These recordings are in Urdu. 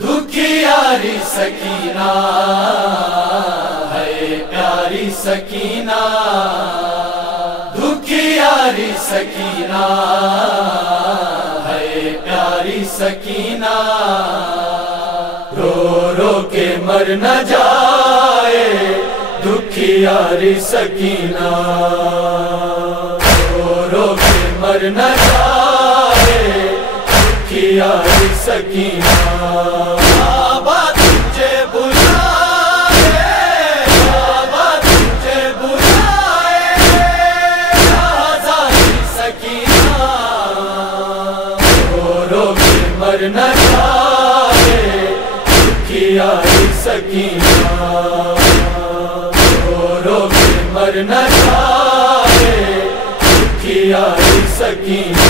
دکھیاری سکینہ ہے پیاری سکینہ، دکھیاری سکینہ ہے پیاری سکینہ، رو رو کے مر نہ جائے دکھیاری سکینہ، رو رو کے مر نہ جائے دکھیاری سکینہ۔ بابا تجھے بلائے، بابا تجھے بلائے آزادی سکینہ، رو رو کے مر نہ جائے دکھیاری سکینہ، رو رو کے مر نہ جائے دکھیاری سکینہ۔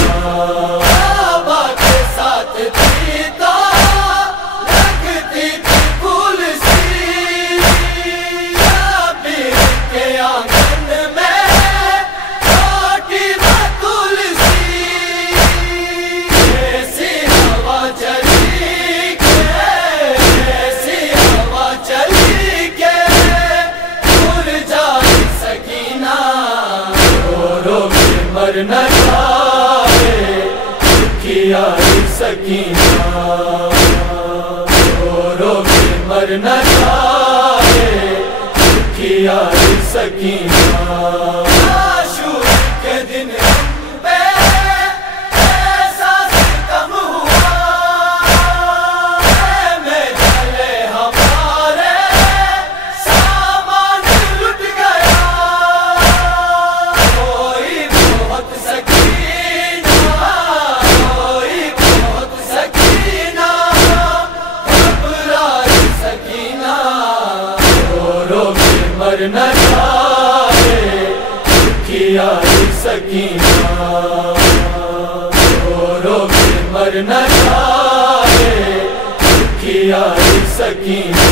مر نہ جائے دکھیاری سکینہ، رو رو کے مر نہ جائے دکھیاری سکینہ۔ عاشور کے دن ہم پہ احساس کم ہوا، میں چلے ہمارے سامان لٹ گیا، کوئی بہت سکینہ، کوئی بہت سکینہ، گھبرائی سکینہ، رو رو کے مر نہ جائے دکھیاری سکینہ، رو رو کے مر نہ جائے دکھیاری سکینہ۔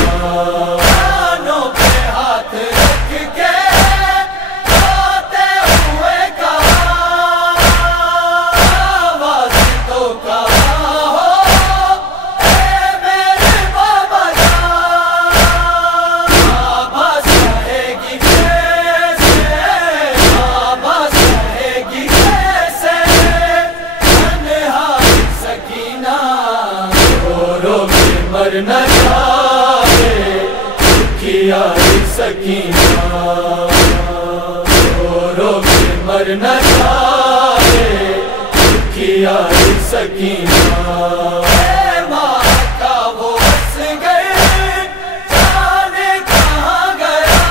کانوں پہ ہاتھ رکھ کے روتے ہوئے کہا، آواز تو کہاں ہو اے میرے بابا جان، بابا سہے گی کیسے، بابا سہے گی کیسے تنہائی سکینہ، رو رو کے مر نہ جائے دکھیاری سکینہ، رو رو کے مر نہ جائے دکھیاری سکینہ۔ اے ماں کا وہ اصغر جانے کہاں گیا،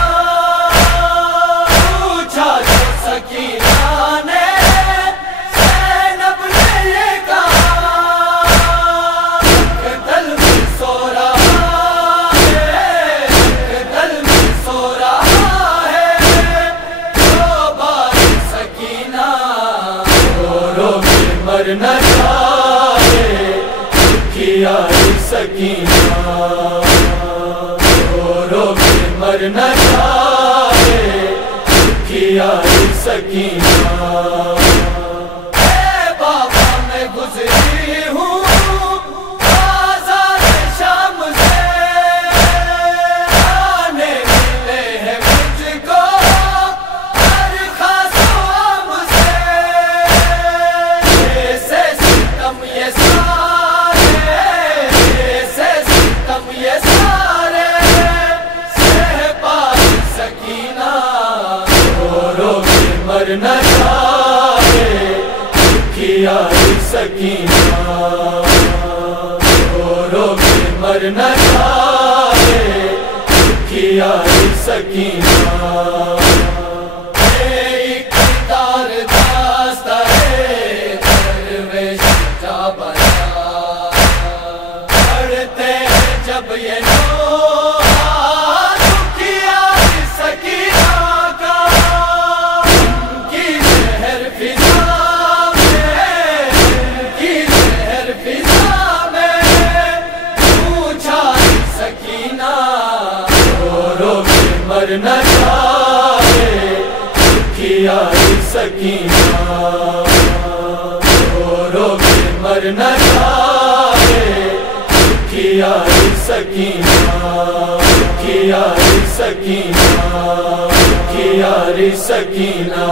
پوچھا جو سکینہ نے زینب نے یہ کہا، دل میں سو رہا ہے، دل میں سو رہا ہے جو بار سکینہ، رو رو کے مر نہ جائے دکھیاری سکینہ، رو رو کے مر نہ جائے دکھیاری سکینہ۔ اے بابا میں گزری ہوں بازار شام سے، آنے ملے ہیں مجھ کو ہر خاص عام سے، ایسے ستم یہ سارے، ایسے ستم یہ سارے سہ پائی سکینہ، رو رو کے مر نہ جائے دکھیاری سکینہ، رو رو کے مر نہ جائے دکھیاری سکینہ۔ ایک اقتدار داست ہے درویش جا بنا، پڑھتے ہیں جب یہ نوحہ دکھیاری سکینہ کا، ان کی زہر فضا میں، ان کی زہر فضا میں پوچھا سکینہ، رو رو کے مر نہ جائے دکھیاری سکینہ، رو رو کے مر نہ جائے یاری سکینہ کی یاری سکینہ کی یاری سکینہ